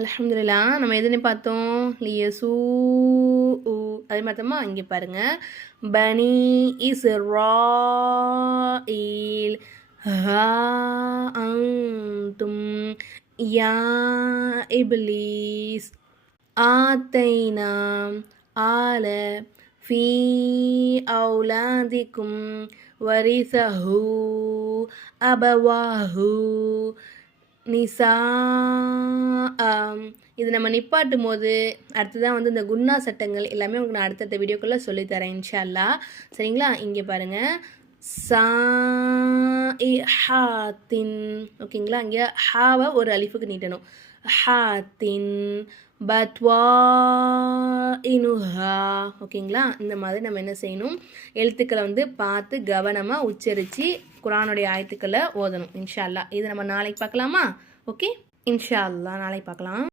அல்ஹம்துலில்லாஹ். நம்ம எதுன்னு பார்த்தோம்? லியசூ அதே பார்த்தோமா? இங்கே பாருங்க. பனி இஸ்ராயில் ஹா அன்தும் யா இப்லீஸ் ஆத்தைனா ஆல ஃபீ அவுலாதிக்கும் வரிசஹு அபவாஹு நிசா இது நம்ம நிப்பாட்டும் போது அடுத்ததான் வந்து இந்த குன்னா சட்டங்கள் எல்லாமே உங்களுக்கு நான் அடுத்தடுத்த வீடியோக்குள்ளே சொல்லித்தரேன் இன்ஷா அல்லாஹ். சரிங்களா? இங்கே பாருங்கள். ஹாத்தின் ஓகேங்களா? இங்கே ஹாவை ஒரு அலிஃபுக்கு நீட்டணும். ஹாத்தின் பத்வா இனுஹா ஓகேங்களா? இந்த மாதிரி நம்ம என்ன செய்யணும், எழுத்துக்களை வந்து பார்த்து கவனமாக உச்சரித்து குரானுடைய ஆயத்துக்களை ஓதணும் இன்ஷா அல்லாஹ். இது நம்ம நாளைக்கு பார்க்கலாமா? ஓகே, இன்ஷா அல்லாஹ் நாளைக்கு பார்க்கலாம்.